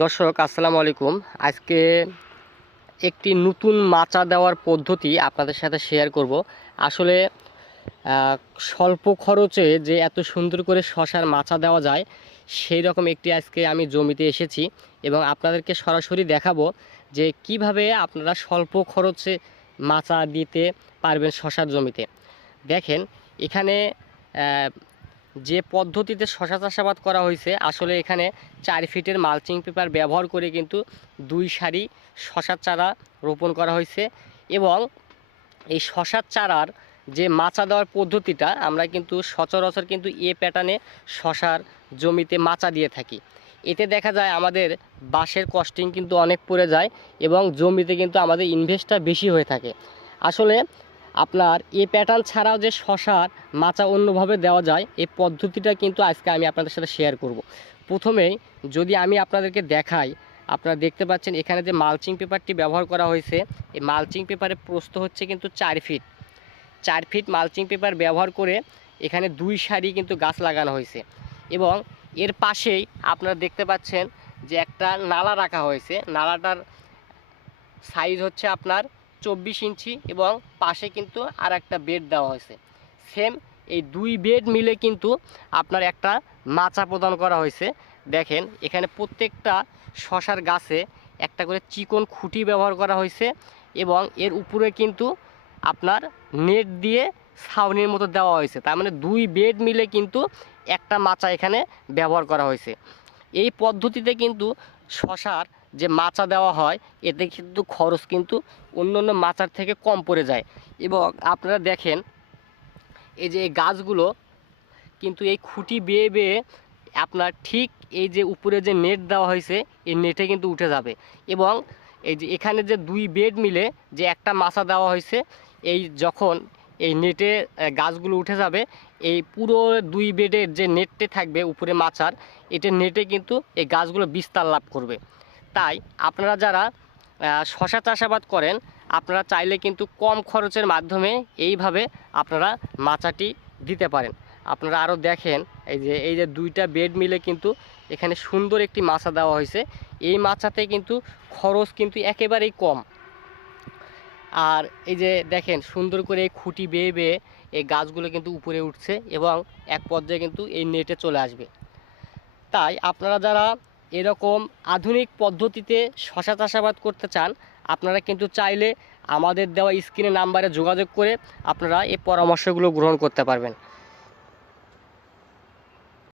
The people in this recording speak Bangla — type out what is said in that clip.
দর্শক আসসালামু আলাইকুম। আজকে একটি নতুন মাচা দেওয়ার পদ্ধতি আপনাদের সাথে শেয়ার করব। আসলে আহ, স্বল্প খরচে যে এত সুন্দর করে শশার মাচা দেওয়া যায় সেই রকম একটি আজকে আমি জমিতে এসেছি এবং আপনাদেরকে সরাসরি দেখাবো যে কিভাবে আপনারা স্বল্প খরচে মাচা দিতে পারবেন শশার জমিতে। দেখেন এখানে যে পদ্ধতিতে শশা চাষাবাদ করা হয়েছে আসলে এখানে 4 ফিটের মালচিং পেপার ব্যবহার করে কিন্তু 2 সারি শশার চারা রোপণ করা হয়েছে এবং এই শশার চারার যে মাচা দেওয়ার পদ্ধতিটা আমরা কিন্তু সচরাচর কিন্তু এ প্যাটার্নে শশার জমিতে মাচা দিয়ে থাকি। এতে দেখা যায় আমাদের বাঁশের কস্টিং কিন্তু অনেক পড়ে যায় এবং জমিতে কিন্তু আমাদের ইনভেস্টটা বেশি হয়ে থাকে। আসলে আপনার এ প্যাটার্ন ছাড়াও যে শশার মাচা অন্যভাবে দেওয়া যায় এই পদ্ধতিটা কিন্তু আজকে আমি আপনাদের সাথে শেয়ার করব। প্রথমেই যদি আমি আপনাদেরকে দেখাই, আপনারা দেখতে পাচ্ছেন এখানে যে মালচিং পেপারটি ব্যবহার করা হয়েছে এই মালচিং পেপারের প্রস্থ হচ্ছে কিন্তু 4 ফিট। 4 ফিট মালচিং পেপার ব্যবহার করে এখানে 2 সারি কিন্তু গাছ লাগানো হয়েছে এবং এর পাশেই আপনারা দেখতে পাচ্ছেন যে একটা নালা রাখা হয়েছে। নালাটার সাইজ হচ্ছে আপনার 24 ইঞ্চি এবং পাশে কিন্তু আর একটা বেড দেওয়া হয়েছে। সেম এই 2 বেড মিলে কিন্তু আপনার একটা মাচা প্রদান করা হয়েছে। দেখেন এখানে প্রত্যেকটা শশার গাছে একটা করে চিকন খুঁটি ব্যবহার করা হয়েছে এবং এর উপরে কিন্তু আপনার নেট দিয়ে ছাউনির মতো দেওয়া হয়েছে। তার মানে 2 বেড মিলে কিন্তু একটা মাচা এখানে ব্যবহার করা হয়েছে। এই পদ্ধতিতে কিন্তু শশার যে মাচা দেওয়া হয় এতে কিন্তু খরচ কিন্তু অন্য অন্য মাচার থেকে কম পড়ে যায় এবং আপনারা দেখেন এই যে এই গাছগুলো কিন্তু এই খুঁটি বেয়ে বেয়ে আপনার ঠিক এই যে উপরে যে নেট দেওয়া হয়েছে এই নেটে কিন্তু উঠে যাবে এবং এই যে এখানে যে 2 বেড মিলে যে একটা মাচা দেওয়া হয়েছে এই যখন এই নেটে গাছগুলো উঠে যাবে এই পুরো 2 বেডের যে নেটটি থাকবে উপরে মাচার এটা নেটে কিন্তু এই গাছগুলো বিস্তার লাভ করবে। তাই আপনারা যারা শশা চাষাবাদ করেন আপনারা চাইলে কিন্তু কম খরচের মাধ্যমে এইভাবে আপনারা মাচাটি দিতে পারেন। আপনারা আরও দেখেন এই যে 2টা বেড মিলে কিন্তু এখানে সুন্দর একটি মাচা দেওয়া হয়েছে। এই মাচাতে কিন্তু খরচ কিন্তু একেবারেই কম। আর এই যে দেখেন সুন্দর করে এই খুঁটি বেয়ে বেয়ে এই গাছগুলো কিন্তু উপরে উঠছে এবং এক পর্যায়ে কিন্তু এই নেটে চলে আসবে। তাই আপনারা যারা এরকম আধুনিক পদ্ধতিতে শশা চাষাবাদ করতে চান আপনারা কিন্তু চাইলে আমাদের দেওয়া স্ক্রিনের নাম্বারে যোগাযোগ করে আপনারা এই পরামর্শগুলো গ্রহণ করতে পারবেন।